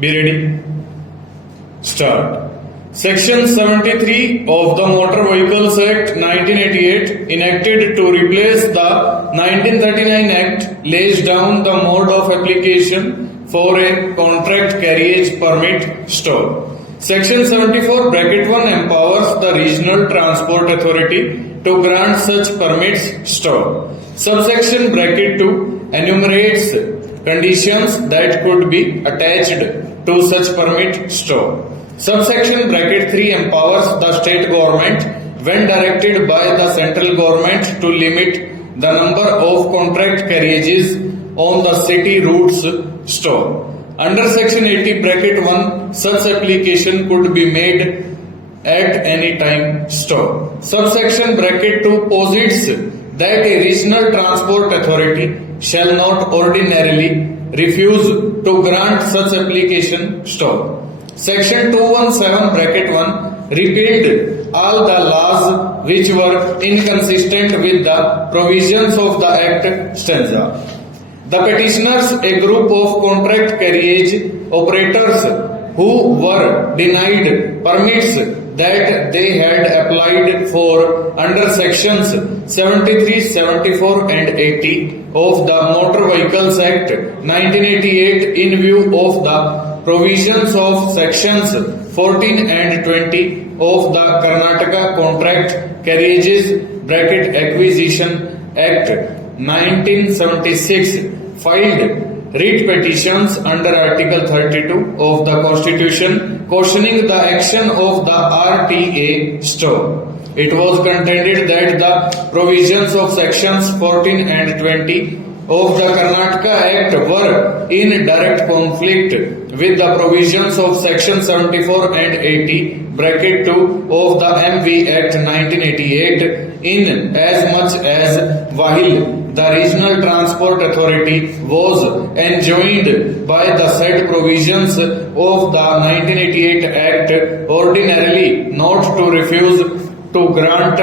Be ready. Start. Section 73 of the Motor Vehicles Act 1988 enacted to replace the 1939 Act lays down the mode of application for a contract carriage permit stop. Section 74 bracket 1 empowers the Regional Transport Authority to grant such permits stop. Subsection bracket 2 enumerates conditions that could be attached to such permit stop. Subsection bracket 3 empowers the state government when directed by the central government to limit the number of contract carriages on the city routes stop. Under section 80 bracket 1 such application could be made at any time stop. Subsection bracket 2 posits that a regional transport authority shall not ordinarily refuse to grant such application stop. Section 217 bracket 1 repealed all the laws which were inconsistent with the provisions of the Act stanza. The petitioners, a group of contract carriage operators who were denied permits that they had applied for under sections 73, 74 and 80 of the Motor Vehicles Act 1988 in view of the provisions of sections 14 and 20 of the Karnataka Contract Carriages bracket Acquisition Act 1976 filed writ petitions under Article 32 of the Constitution cautioning the action of the RTA stop. It was contended that the provisions of sections 14 and 20 of the Karnataka Act were in direct conflict with the provisions of section 74 and 80 bracket 2 of the MV Act 1988 in as much as while the Regional Transport Authority was enjoined by the said provisions of the 1988 Act ordinarily not to refuse to grant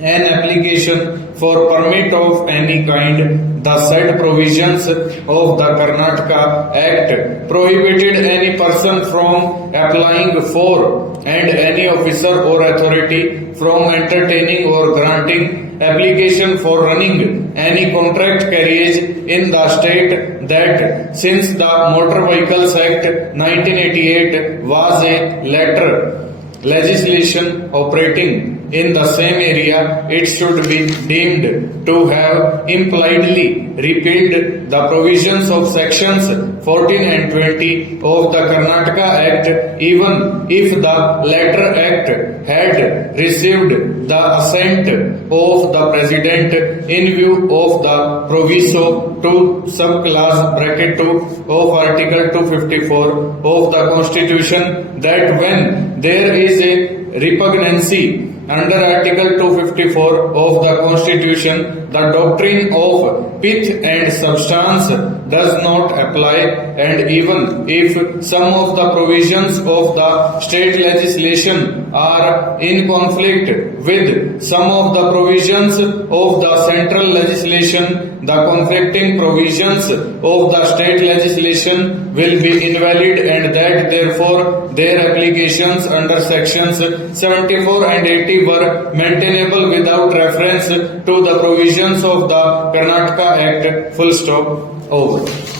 an application for permit of any kind, the said provisions of the Karnataka Act prohibited any person from applying for and any officer or authority from entertaining or granting application for running any contract carriage in the state that since the Motor Vehicles Act 1988 was a later legislation operating in the same area, it should be deemed to have impliedly repealed the provisions of sections 14 and 20 of the Karnataka Act, even if the latter act had received the assent of the President in view of the proviso to subclass bracket 2 of Article 254 of the Constitution that when there is a repugnancy under Article 254 of the Constitution, the doctrine of pith and substance does not apply, and even if some of the provisions of the state legislation are in conflict with some of the provisions of the central legislation, the conflicting provisions of the state legislation will be invalid, and that therefore their applications under sections 74 and 80 were maintainable without reference to the provisions of the Karnataka Act. Full stop. Over.